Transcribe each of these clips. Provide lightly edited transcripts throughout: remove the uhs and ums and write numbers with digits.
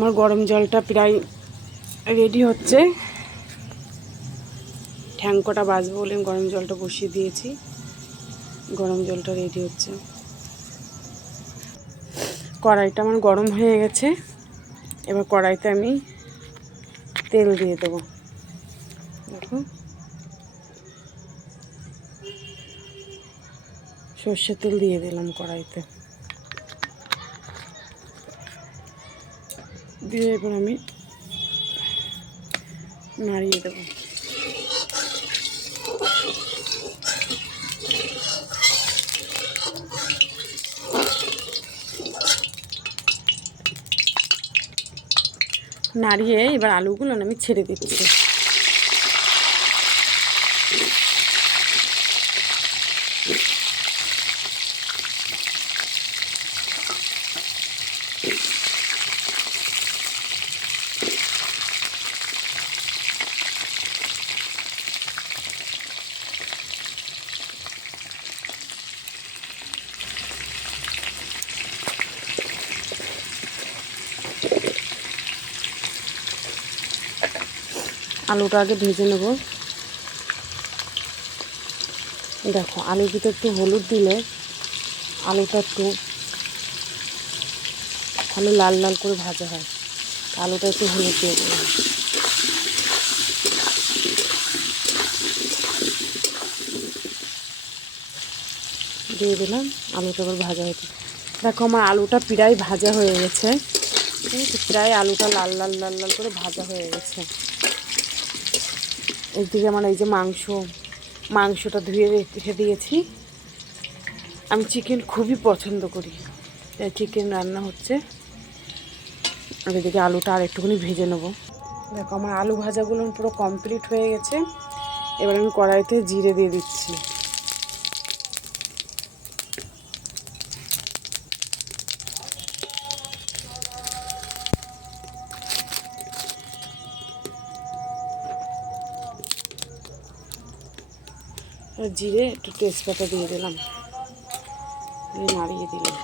আমার গরম জলটা প্রায় রেডি হচ্ছে। ঠ্যাঙ্কটা বাজবে বলে গরম জলটা বসিয়ে দিয়েছি। গরম জলটা রেডি হচ্ছে। কড়াইটা আমার গরম হয়ে গেছে। এবার কড়াইতে আমি তেল দিয়ে দেবো। দেখো, সর্ষের তেল দিয়ে দিলাম কড়াইতে। দিয়ে এবার আমি নাড়িয়ে দেবো। নাড়িয়ে এবার আলুগুলো আমি ছেড়ে দিচ্ছি। আলুটা আগে ভেজে নেব। দেখো, আলুর ভিতরে একটু হলুদ দিলে আলুটা একটু ভালো লাল লাল করে ভাজা হয়। আলুটা একটু হলুদ দিয়ে দিলাম। দিয়ে দিলাম, আলুটা এবার ভাজা হয়েছে। দেখো, আমার আলুটা প্রায় ভাজা হয়ে গেছে। প্রায় আলুটা লাল লাল লাল লাল করে ভাজা হয়ে গেছে। এদিকে আমার এই যে মাংসটা ধুয়ে রেখে দিয়েছি। আমি চিকেন খুবই পছন্দ করি, তাই চিকেন রান্না হচ্ছে। আর এদিকে আলুটা আর একটুখানি ভেজে নেব। দেখো, আমার আলু ভাজাগুলো পুরো কমপ্লিট হয়ে গেছে। এবার আমি কড়াইতে জিরে দিয়ে দিচ্ছি। জিরে একটু তেজপাতা দিয়ে দিলাম, নাড়িয়ে দিলাম।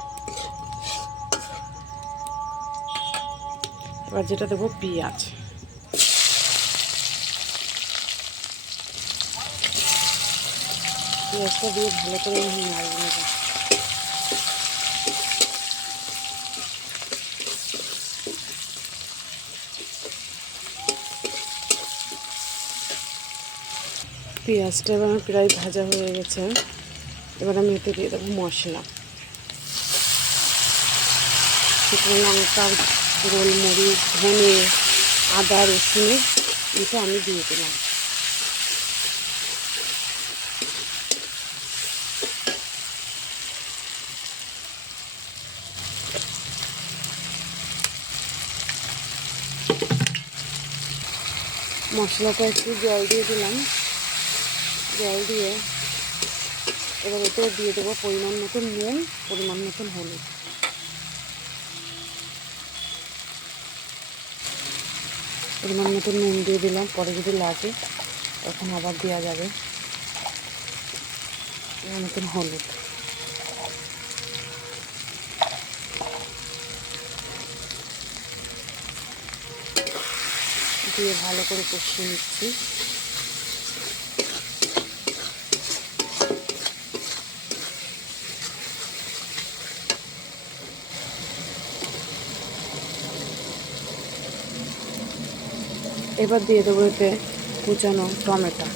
এবার যেটা দেবো পেঁয়াজ। পেঁয়াজটা দিয়ে ভালো করে নাড়িয়ে নেব। পেঁয়াজটা এবার আমার প্রায় ভাজা হয়ে গেছে। এবার আমি এতে দিয়ে দেবো মশলা। শুকনো লঙ্কা, গোলমরিচ, ধনে, আদা, রসুন এটা আমি দিয়ে দিলাম। মশলাটা একটু জল দিয়ে দিলাম। জল দিয়ে এবার এতে দিয়ে দেবো পরিমাণ মতন নুন, পরিমাণ মতন হলুদ। পরিমাণ মতন নুন দিয়ে দিলাম, পরে যদি লাগে তখন আবার দেওয়া যাবে। পরিমাণ মতন হলুদ দিয়ে ভালো করে কষিয়ে নিচ্ছি। এবার দিয়ে দেবো এতে কুচানো টমেটো।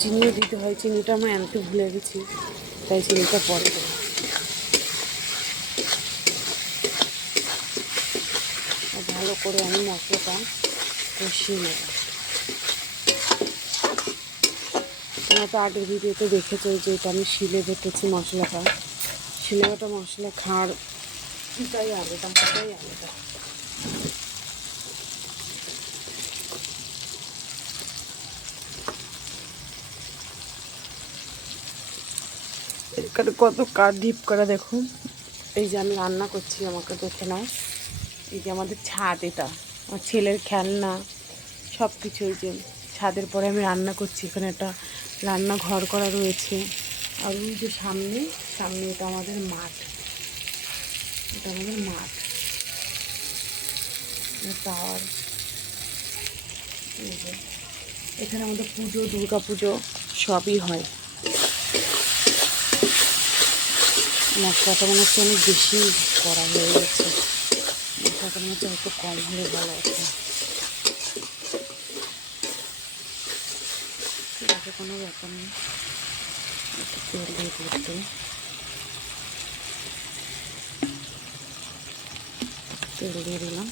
চিনিও দিতে হয়, চিনিটা আমি আনতে ভুলে গেছি, তাই চিনিটা পরে দেবো। ভালো করে আমি মশলাটা কষিয়ে নেব। তোমরা তো আগের ভিডিওতে দেখেছো যে এটা আমি শিলে বেটেছি মশলাটা। শিলে বাটা মশলা খাওয়ার এটাই আলাদা, মজাই আলাদা। এখানে কত ডিপ করা দেখুন। এই যে আমি রান্না করছি, আমাকে দেখে নাও। এই যে আমাদের ছাদ, এটা আমার ছেলের খেলনা সব কিছু। ওই যে ছাদের পরে আমি রান্না করছি। এখানে একটা রান্নাঘর করা রয়েছে। আর ওই যে সামনে এটা আমাদের মাঠ। এটা আমাদের মাঠ, টাওয়ার। এখানে আমাদের পুজো, দুর্গা পুজো সবই হয়। মশলাটা মনে হচ্ছে অনেক বেশি করা হয়ে গেছে, মশলাটা মনে হচ্ছে একটু কম হলে ভালো আছে। ঠিক আছে, কোনো ব্যাপার নেই। একটু তেল দিয়ে করতে, তেল দিয়ে দিলাম।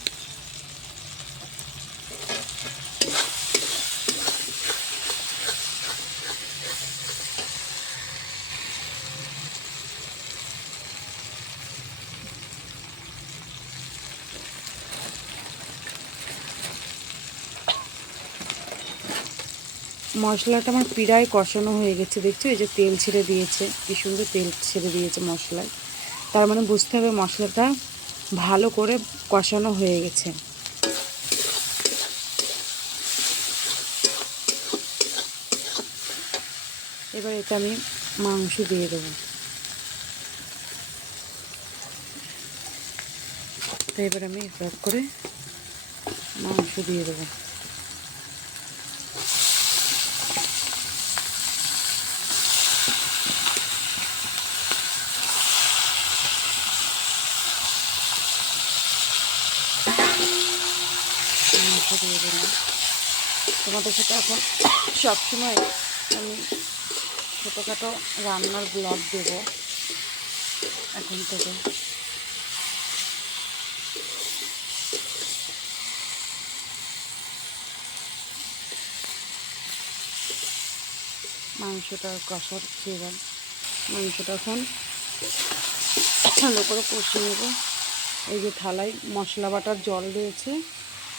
মশলাটা আমার প্রায় কষানো হয়ে গেছে, দেখছো এই যে তেল ছেড়ে দিয়েছে, কি সুন্দর তেল ছেড়ে দিয়েছে মশলায়। তার মানে বুঝতে হবে মশলাটা ভালো করে কষানো হয়ে গেছে। এবার এটা আমি মাংস দিয়ে দেবো। তো এবার আমি এক করে মাংস দিয়ে দেবো। মাংস দিয়ে দিলাম। তোমাদের সাথে এখন সবসময় আমি ছোটোখাটো রান্নার ব্লগ দেবো এখন থেকে। মাংসটা কষার এবার মাংসটা এখন ভালো করে কষিয়ে নেব। এই যে থালায় মশলা বাটার জল রয়েছে,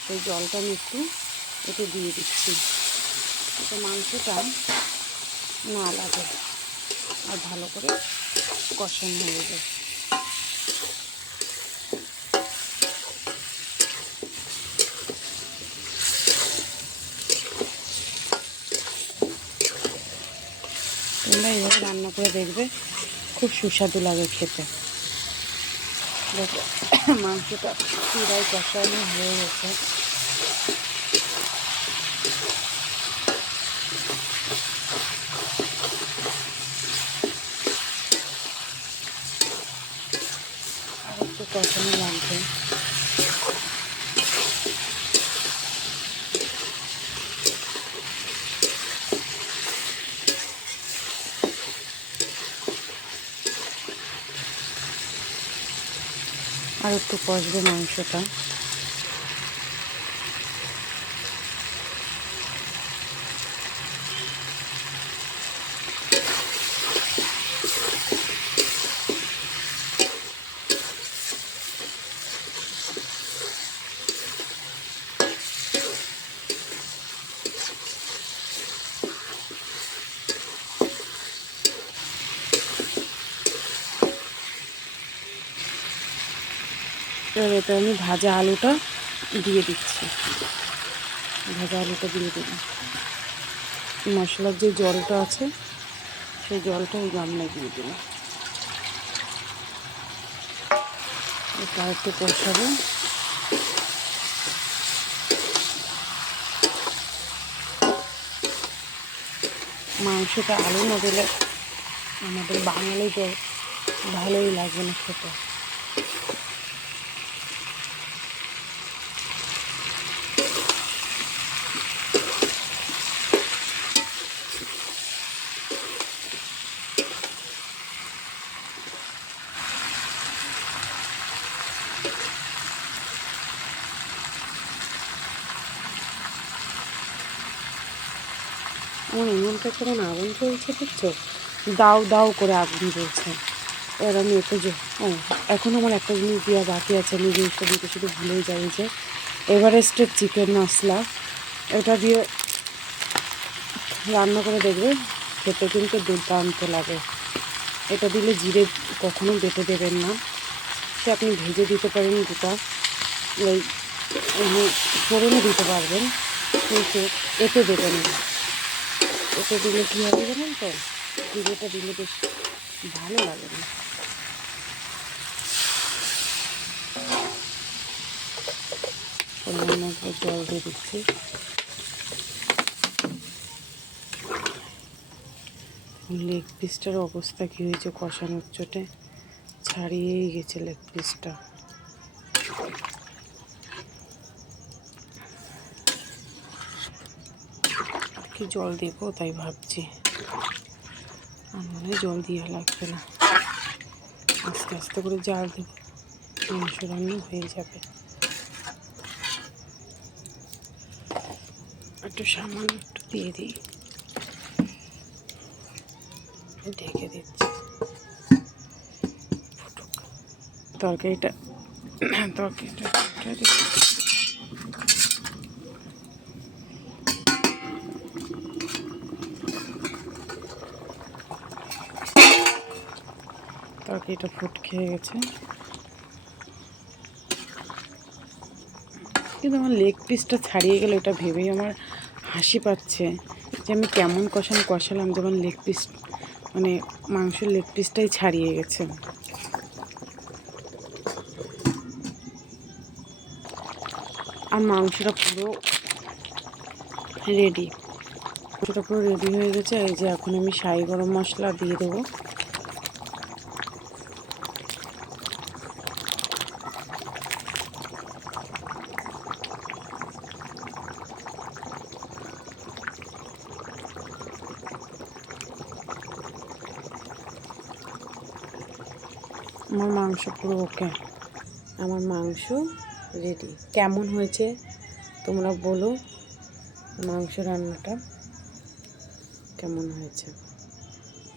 সেই জলটা আমি একটু এতে দিয়ে দিচ্ছি, যাতে মাংসটা না লাগে আর ভালো করে কষানো হয়ে যায়। তোমরা এইভাবে রান্না করে দেখবে, খুব সুস্বাদু লাগে খেতে। দেখো মাংসটা পুরাই কষানো হয়ে গেছে। আর একটু কষানো লাগবে। আর একটু কষবে মাংসটা। এবার এটা আমি ভাজা আলুটা দিয়ে দিচ্ছি। ভাজা আলুটা দিয়ে দিলাম। মশলার যে জলটা আছে সেই জলটা এই গামলায় দিয়ে দিলাম। এটা একটু কষাবো। মাংসটা আলু না দিলে আমাদের বাঙালিদের ভালোই লাগবে না খেতে। আমার উনুনটা কেমন আগুন চলছে দেখছো, দাউ দাউ করে আগুন জ্বলছে। এবার আমি এতে যে এখন আমার একটা জিনিস দেওয়া বাকি আছে, আমি জিনিসটা দিতে শুধু ভুলেই যাই, যে এভারেস্টের চিকেন মশলা, এটা দিয়ে রান্না করে দেখবে, খেতে কিন্তু দুর্দান্ত লাগে। এটা দিলে জিরে কখনো বেটে দেবেন না, সে আপনি ভেজে দিতে পারেন, দুটা ওই ফোড়নে দিতে পারবেন, কিন্তু এতে দেবেন না। এতে দিলে কী হবে জানেন তো, জিরেটা দিলে বেশ ভালো লাগে না। পরিমাণ মতো জল দিয়ে দিচ্ছি। লেগ পিসটার অবস্থা কী হয়েছে, কষানোর চোটে ছাড়িয়েই গেছে লেগ পিসটা। কি জল দেবো তাই ভাবছি, আমার জল দেওয়া লাগবে না, আস্তে আস্তে করে জাল দেবো, মাংস রান্না হয়ে যাবে। একটু সামান্য একটু দিয়ে দিই, ঢেকে দিচ্ছি। তরকারিটা ফুট খেয়ে গেছে, কিন্তু আমার লেগ পিসটা ছাড়িয়ে গেল, এটা ভেবেই আমার হাসি পাচ্ছে যে আমি কেমন কষালাম, যেমন লেগ পিস মানে মাংসের লেগ পিসটাই ছাড়িয়ে গেছে। আর মাংসটা পুরো রেডি, হয়ে গেছে। এই যে এখন আমি শাহি গরম মশলা দিয়ে দেবো। আমার মাংস পুরো ওকে, আমার মাংস রেডি। কেমন হয়েছে তোমরা বলো, মাংস রান্নাটা কেমন হয়েছে।